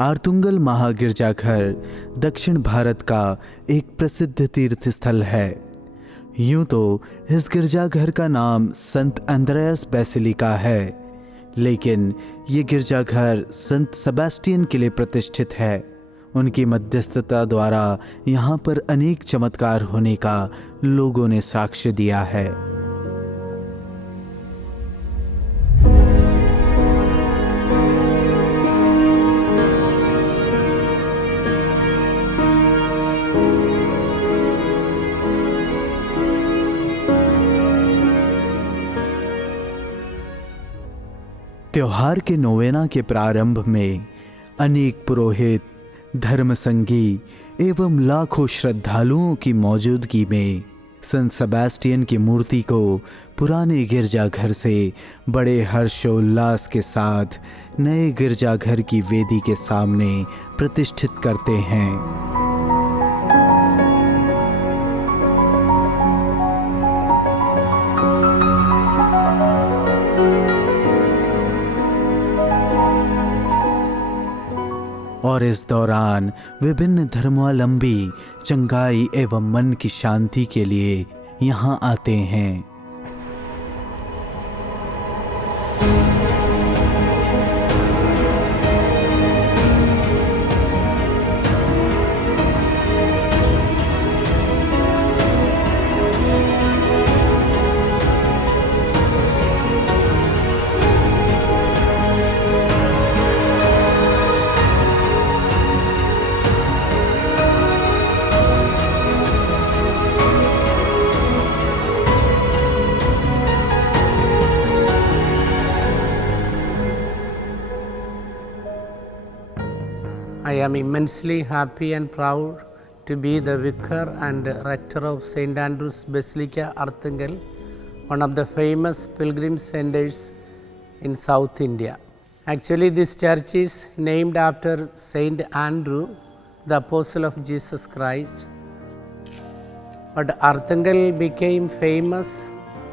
आर्तुंगल महागिरजाघर दक्षिण भारत का एक प्रसिद्ध तीर्थ स्थल है। यूं तो इस गिरजाघर का नाम संत अंद्रयास बेसिलिका है, लेकिन ये गिरजाघर संत सेबास्टियन के लिए प्रतिष्ठित है। उनकी मध्यस्थता द्वारा यहाँ पर अनेक चमत्कार होने का लोगों ने साक्ष्य दिया है। त्योहार के नोवेना के प्रारंभ में अनेक पुरोहित, धर्मसंगी एवं लाखों श्रद्धालुओं की मौजूदगी में संत सेबास्टियन की मूर्ति को पुराने गिरजाघर से बड़े हर्षोल्लास के साथ नए गिरजाघर की वेदी के सामने प्रतिष्ठित करते हैं। और इस दौरान विभिन्न धर्मावलंबी चंगाई एवं मन की शांति के लिए यहाँ आते हैं। I am immensely happy and proud to be the vicar and rector of St. Andrew's Basilica, Arthungal, one of the famous pilgrim centers in South India. Actually, this church is named after St. Andrew, the apostle of Jesus Christ. But Arthungal became famous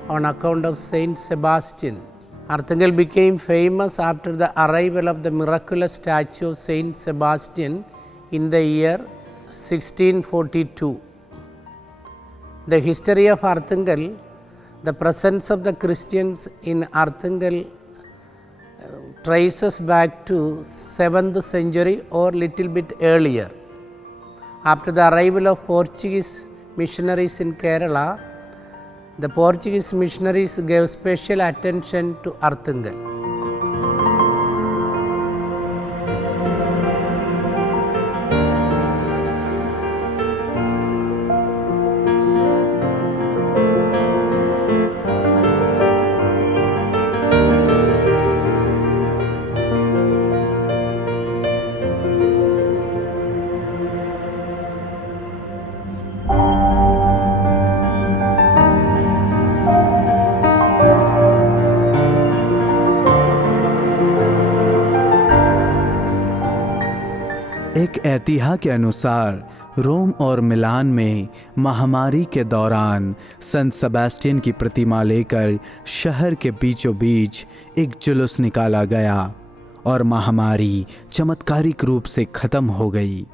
on account of St. Sebastian. Arthungal became famous after the arrival of the miraculous statue of Saint Sebastian in the year 1642. The history of Arthungal, the presence of the Christians in Arthungal traces back to 7th century or little bit earlier. After the arrival of Portuguese missionaries in Kerala, the Portuguese missionaries gave special attention to Arthungal. एक ऐतिहासिक के अनुसार रोम और मिलान में महामारी के दौरान संत Sebastian की प्रतिमा लेकर शहर के बीचों बीच एक जुलूस निकाला गया और महामारी चमत्कारिक रूप से खत्म हो गई।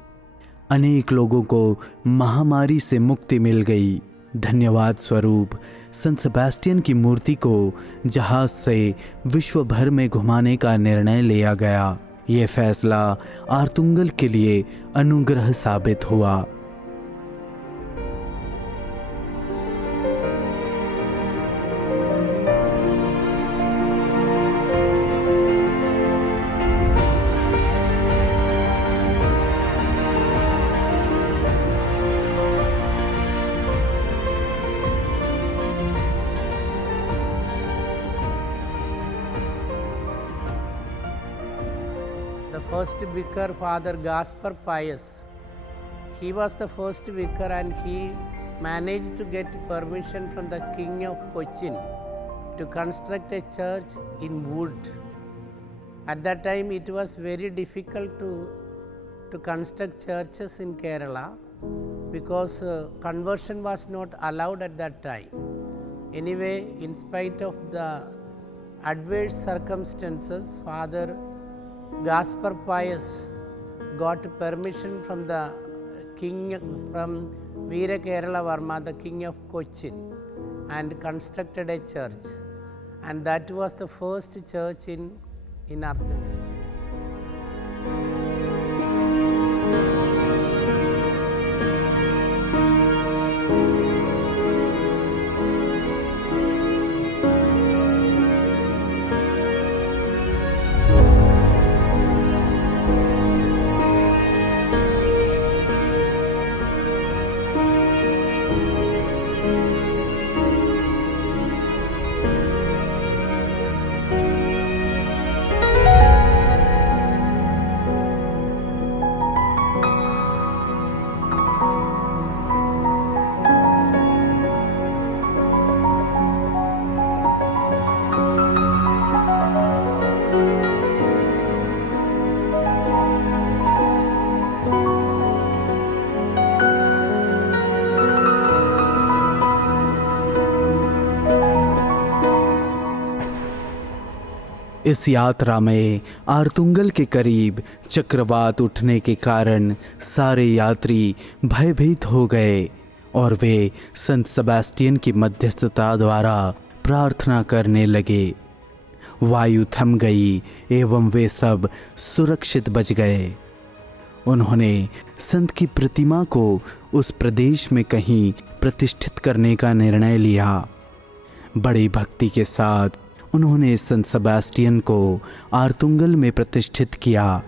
अनेक लोगों को महामारी से मुक्ति मिल गई। धन्यवाद स्वरूप संत सेबास्टियन की मूर्ति को जहाज से विश्व भर में घुमाने का निर्णय लिया गया। ये फैसला आर्तुंगल के लिए अनुग्रह साबित हुआ। The first vicar, Father Gaspar Pius, he was the first vicar and he managed to get permission from the King of Cochin to construct a church in wood. At that time, it was very difficult to construct churches in Kerala because conversion was not allowed at that time. Anyway, in spite of the adverse circumstances, Father Gaspar Pius got permission from the king, from Veera Kerala Varma, the king of Cochin, and constructed a church. And that was the first church in Arthangal. इस यात्रा में आर्तुंगल के करीब चक्रवात उठने के कारण सारे यात्री भयभीत हो गए और वे संत सेबेस्टियन की मध्यस्थता द्वारा प्रार्थना करने लगे। वायु थम गई एवं वे सब सुरक्षित बच गए। उन्होंने संत की प्रतिमा को उस प्रदेश में कहीं प्रतिष्ठित करने का निर्णय लिया। बड़ी भक्ति के साथ उन्होंने संत सेबेस्टियन को आर्तुंगल में प्रतिष्ठित किया।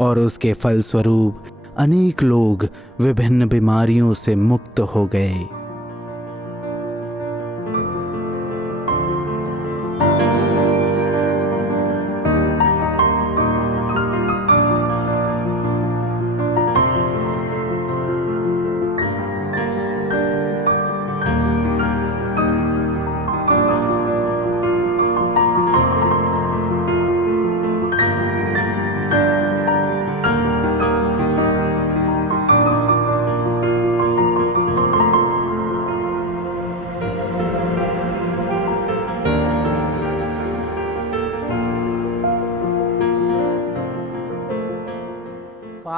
और उसके फलस्वरूप अनेक लोग विभिन्न बीमारियों से मुक्त हो गए।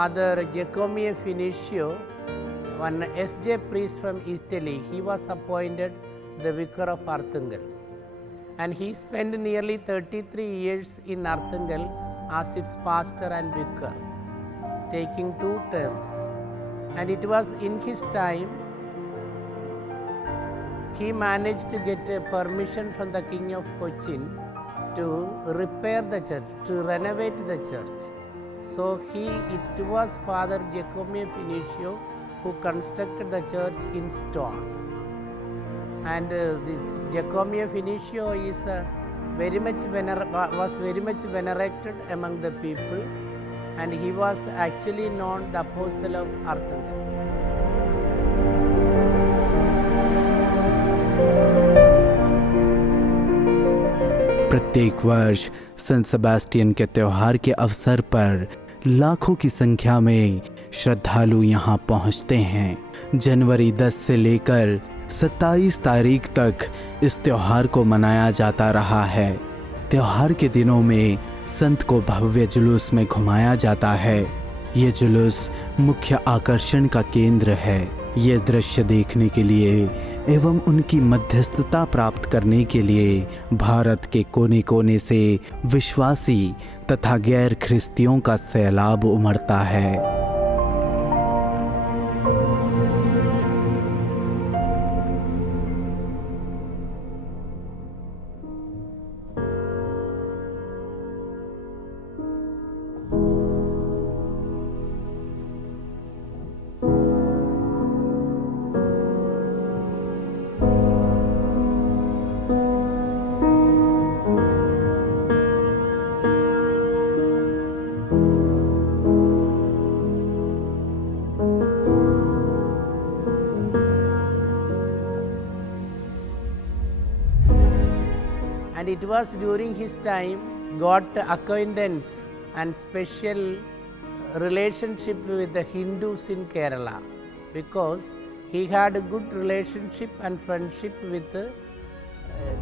Father Giacomo Finicio, one S.J. priest from Italy, he was appointed the vicar of Arthangal. And he spent nearly 33 years in Arthangal as its pastor and vicar, taking 2 terms. And it was in his time he managed to get a permission from the king of Cochin to repair the church, to renovate the church. So it was Father Giacomo Finicio who constructed the church in stone. And this Giacomo Finicio is was very much venerated among the people, and he was actually known the Apostle of Arthangal. प्रत्येक वर्ष संत Sebastian के त्योहार के अवसर पर लाखों की संख्या में श्रद्धालु यहाँ पहुँचते हैं। जनवरी 10 से लेकर 27 तारीख तक इस त्योहार को मनाया जाता रहा है। त्योहार के दिनों में संत को भव्य जुलूस में घुमाया जाता है। ये जुलूस मुख्य आकर्षण का केंद्र है। ये दृश्य देखने के लिए एवं उनकी मध्यस्थता प्राप्त करने के लिए भारत के कोने कोने से विश्वासी तथा गैर ख्रिस्तियों का सैलाब उमड़ता है। it was during his time got acquaintance and special relationship with the Hindus in Kerala, because he had a good relationship and friendship with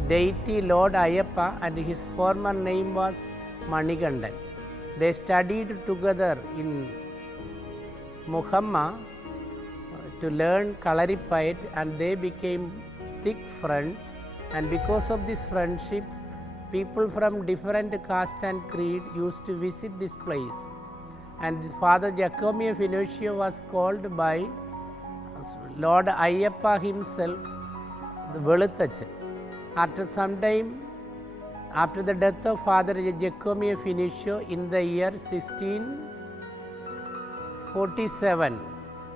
deity Lord Ayyappa, and his former name was Manikandan. They studied together in Muhamma to learn Kalaripayat, and they became thick friends. And because of this friendship, people from different caste and creed used to visit this place. And Father Giacomo Finocchio was called by Lord Ayyappa himself the Veluthachan. After some time, after the death of Father Giacomo Finocchio in the year 1647,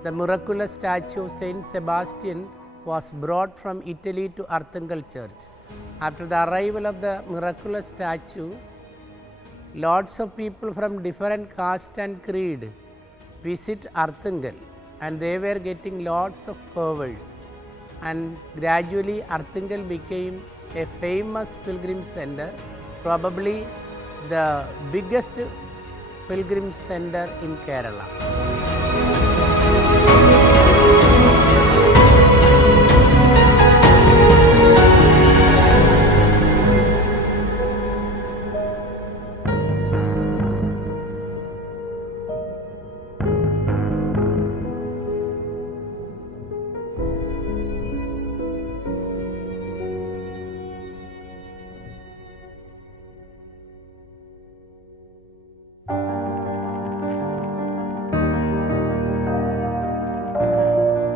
the miraculous statue of Saint Sebastian was brought from Italy to Arthangal Church. After the arrival of the miraculous statue, lots of people from different caste and creed visit Arthangal, and they were getting lots of favors. And gradually Arthangal became a famous pilgrim center, probably the biggest pilgrim center in Kerala.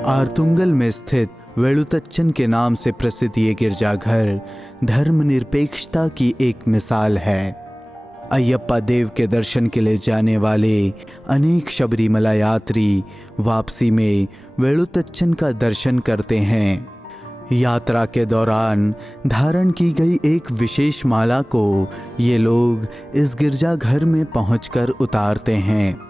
आर्तुंगल में स्थित वेलुतच्चन के नाम से प्रसिद्ध ये गिरजाघर धर्मनिरपेक्षता की एक मिसाल है। अय्यप्पा देव के दर्शन के लिए जाने वाले अनेक शबरीमला यात्री वापसी में वेलुतच्चन का दर्शन करते हैं। यात्रा के दौरान धारण की गई एक विशेष माला को ये लोग इस गिरजाघर में पहुंचकर उतारते हैं।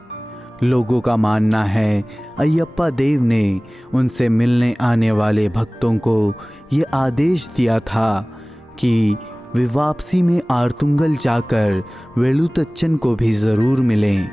लोगों का मानना है अय्यप्पा देव ने उनसे मिलने आने वाले भक्तों को ये आदेश दिया था कि वे वापसी में आर्तुंगल जाकर वेलुतच्चन को भी ज़रूर मिलें।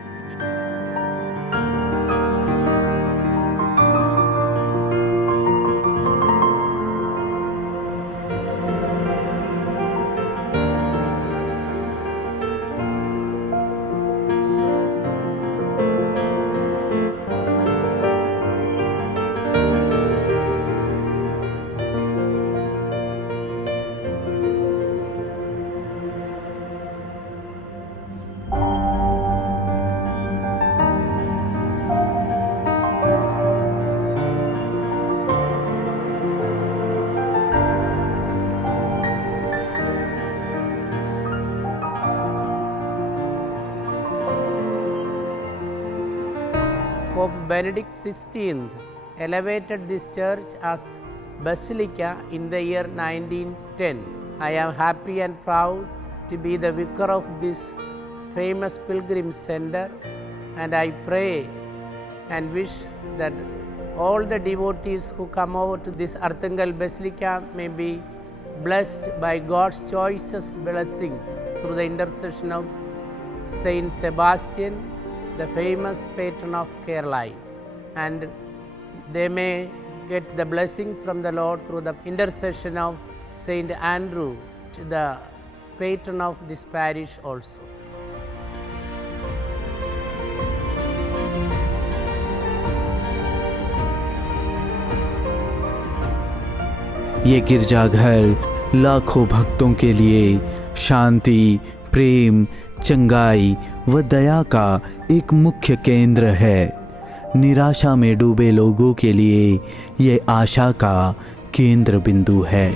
Pope Benedict XVI elevated this church as Basilica in the year 1910. I am happy and proud to be the vicar of this famous pilgrim center, and I pray and wish that all the devotees who come over to this Arthangal Basilica may be blessed by God's choicest blessings through the intercession of Saint Sebastian, the famous patron of Keralites, and they may get the blessings from the Lord through the intercession of Saint Andrew, the patron of this parish also. ये गिरजाघर लाखों भक्तों के लिए शांति, प्रेम, चंगाई व दया का एक मुख्य केंद्र है। निराशा में डूबे लोगों के लिए ये आशा का केंद्र बिंदु है।